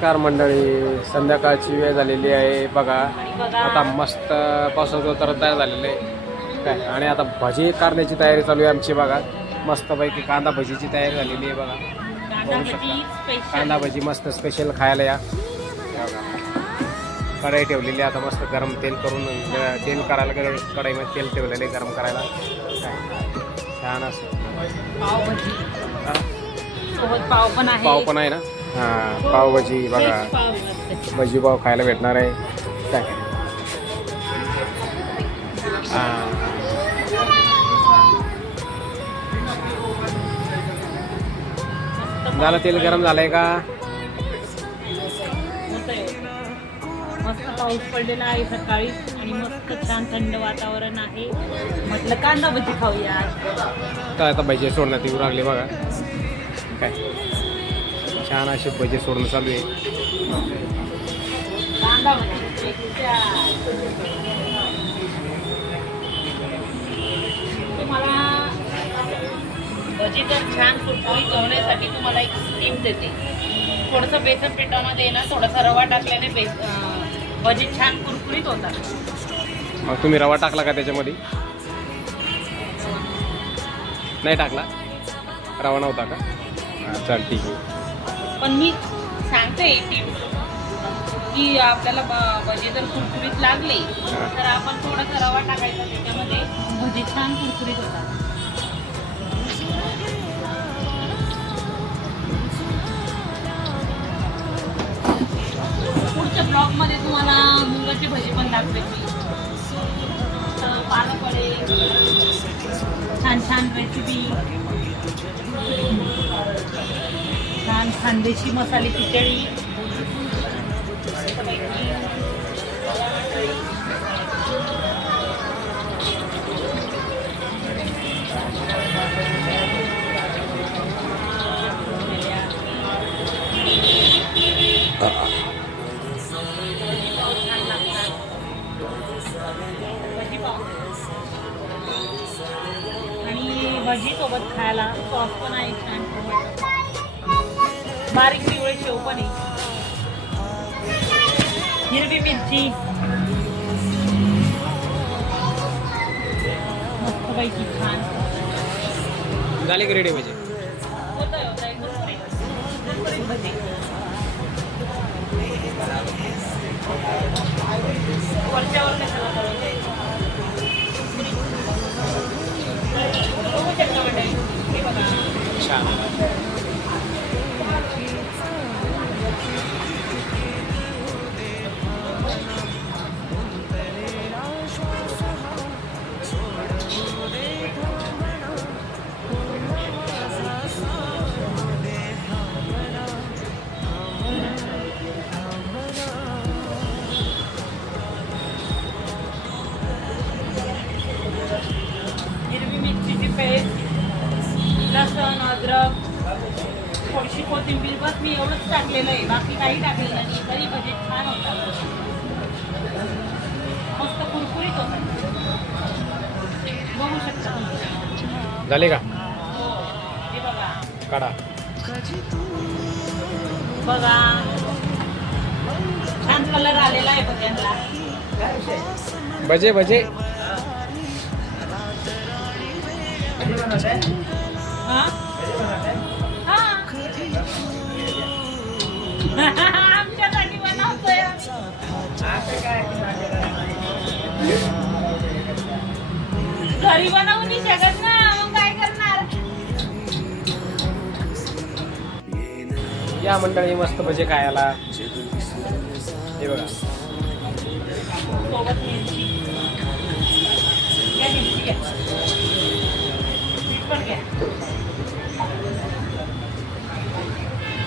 Car मंडळी. संध्याकाळची वेळ झालेली आहे. बघा आता मस्त पावसाचं तर तयार झालेलं आहे. काय? आणि आता भजी करण्याची तयारी चालू आहे आमची बघा. मस्तपैकी कांदा भजीची तयारी झालेली आहे बघा. बघू शकता. कांदा भजी मस्त स्पेशल खायला या. बघा. कढई ठेवलेली आहे. आता मस्त गरम तेल करून तेल करायला ग- कढईमध्ये तेल ठेवलेलं आहे गरम करायला. काय? छान असं. पाव पण आहे ना? हां पावभाजी बघा. भजी पाव खायला भेटणार आहे. काय? हां. झालं तेल गरम झालंय का. मस्त पाऊस पडलेला आहे सकाळी आणि मस्त छान थंड वातावरण आहे. म्हटलं कांदा भजी खाऊया. तर आता भजी सोडण्यात येऊ लागले बघा. काय? छान असे भजी सोडणं चालू आहे. भजी छान कुरकुरीत होण्यासाठी तुम्हाला एक देते. थोडंसं बेसन पिठामध्ये ना थोडासा रवा टाकल्याने बेस भजी छान कुरकुरीत होतात. मग तुम्ही रवा टाकला का त्याच्यामध्ये? नाही टाकला? रवा नव्हता का? हां चल ठीक आहे. पण मी सांगते की की आपल्याला ब- भजी जर कुरकुरीत लागले तर आपण थोडासा रवा टाकायचा त्याच्यामध्ये. भजी छान कुरकुरीत होतात. पुढच्या ब्लॉगमध्ये तुम्हाला मुगाची भजी पण दाखवेल पालक वडे छान छान रेसिपी खानदेशी मसाले खिचडी. आणि भजी सोबत खायला सॉस पण आहे छान. बारीक पिवळे शेव पण आहे हिरवी मिरची मस्तपैकी छान झाले का रेडी. वरच्यावर कशाला करायचंय? बघू शकता मंडळी. हे बघा. छान कोथिंबीर बस मी एवढंच टाकलेलं आहे. बाकी काही टाकलेलं नाही. तरी भजी छान होतात मस्त कुरकुरीत होतात बघू शकता तुम्ही. झाले का? हो. हे बघा. काढा. बघा. छान कलर आलेला आहे भज्यांना भजे भजे. घरी बनवू नाही शकत ना मग काय करणार? या मंडळी मस्त भजे खायला. हे बघा.